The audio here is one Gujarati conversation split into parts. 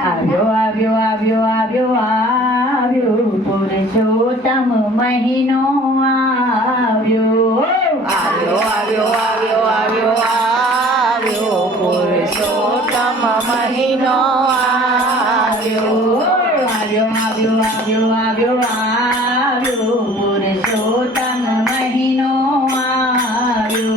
આવ્યો આવ્યો આવ્યો આવ્યો આવ્યો પુરુષોત્તમ મહિનો આવ્યો આવ્યો આવ્યો આવ્યો આવ્યો આવ્યો પુરુષોત્તમ મહિનો આવ્યો આવ્યો આવ્યો આવ્યો આવ્યો આવ્યો પુરુષોત્તમ મહિનો આવ્યો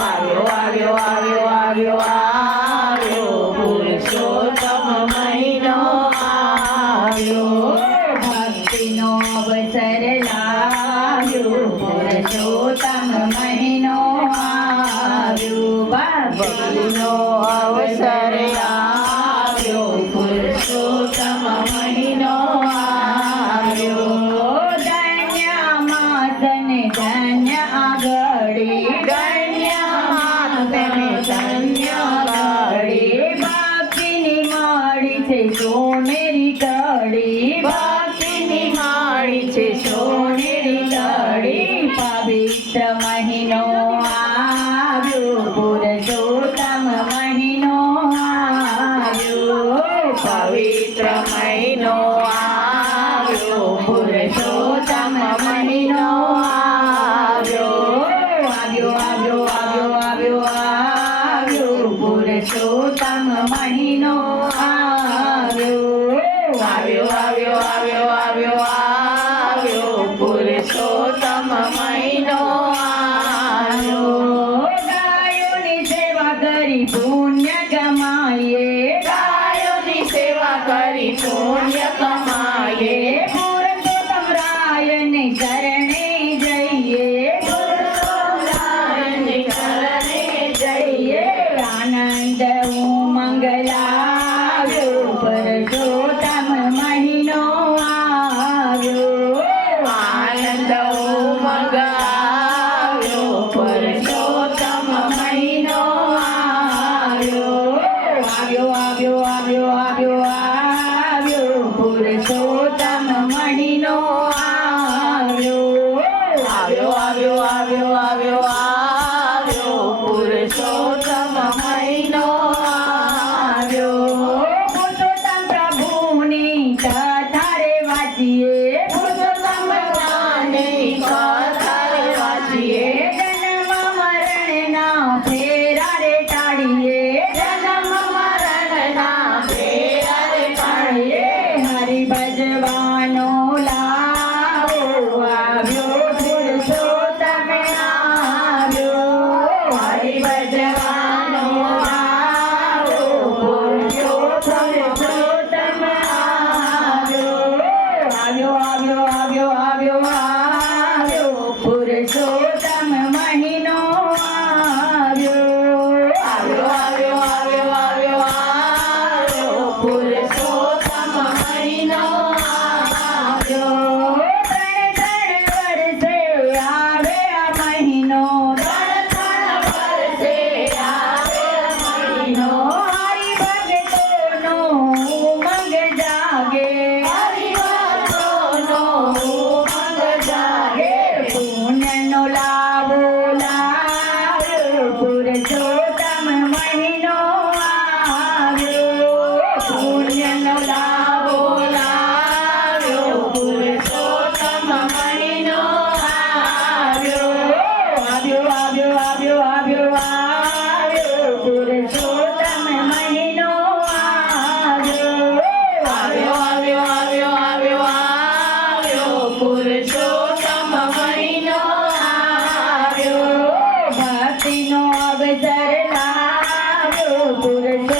આવ્યો આવ્યો આવ્યો આવ્યો આવ્યો પુરુષોત્તમ મહિનો આવ્યો ભક્તિનો અવસર લાવ્યો પુરુષોત્તમ મહિનો આવ્યો ભક્તિનો અવસર આવ્યો પુરુષોત્તમ મહિનો આવ્યો ધન્ય માતને ધન્ય આગળી ધન્ય માતને ધન્ય આગળી ભક્તિની માળી છે સોનેરી કડી ભક્તિની માળી છે સોનેરી કડી પવિત્ર મહિનો આવ્યો પુરુષોત્તમ મહિનો આવ્યો પવિત્ર મહિનો આવ્યો પુરુષોત્તમ મહિનો આવ્યો આવ્યો આવ્યો આવ્યો આવ્યો આવ્યો પુરુષોત્તમ મહિનો આવ્યો આવ્યો આવ્યો આવ્યો આવ્યો આવ્યો પુરુષોત્તમ મહિનો આવ્યો ગાયોની સેવા કરી પુણ્ય કમાઈએ ગાયોની સેવા કરી પુણ્ય કમાઈએ પુરુષોત્તમ રાયને શરણે જઈએ પુરુષોત્તમની શરણે જઈએ આનંદ ઉમંગ લાવ્યો પુરુષોત્તમ મહિનો આવ્યો આનંદ ઉમંગ આવ્યો પુરુષોત્તમ મહિનો આવ્યો આવ્યો આવ્યો આવ્યો આવ્યો આવ્યો પુરુષોત્તમ મહિનો આવ્યો આવ્યો આવ્યો આવ્યો આવ્યો આવ્યો પુરુષોત્તમ મહિનો આવ્યો પુરુષોત્તમ પ્રભુની કથા રે વાંચીએ પુરુષોત્તમ ભગવાનની કથા રે વાંચીએ જન્મ મરણના ફેરા રે ટાળીએ જન્મ મરણના ફેરા રે પાડીએ હરિ ભજવાનો લાવો આવ્યો પુરુષોત્તમ આવ્યો હરિ ભજવાનો આવ્યો પુરુષોત્તમ આવ્યો આવ્યો આવ્યો આવ્યો આવ્યો આવ્યો પુરુષોત્તમ મહિનો આવ્યો આવ્યો આવ્યો આવ્યો આવ્યો આવ્યો પુરુષોત્તમ મહિનો આવ્યો ત્રણ વર્ષે આવે આ મહિનો ત્રણ વર્ષે આવે મહિનો હરિ ભક્તોનો ઉમંગ જાગે હરિભક્તોનો ઉમંગ જાગે પુણ્યનો લાભો લાવ્યો પુરુષોત્તમ મહિનો આવ્યો પુણ્યનો લાભો લાવ્યો પુરુષોત્તમ મહિનો આવ્યો આવ્યો આવ્યો આવ્યો આવ્યો આવ્યો પુરુષોત્તમ મહિનો આવ્યો આવ્યો આવ્યો આવ્યો આવ્યો આવ્યો પુરુષોત્તમ મહિનો આવ્યો ભક્તિનો અવસર લાવ્યો પુરુષોત્તમ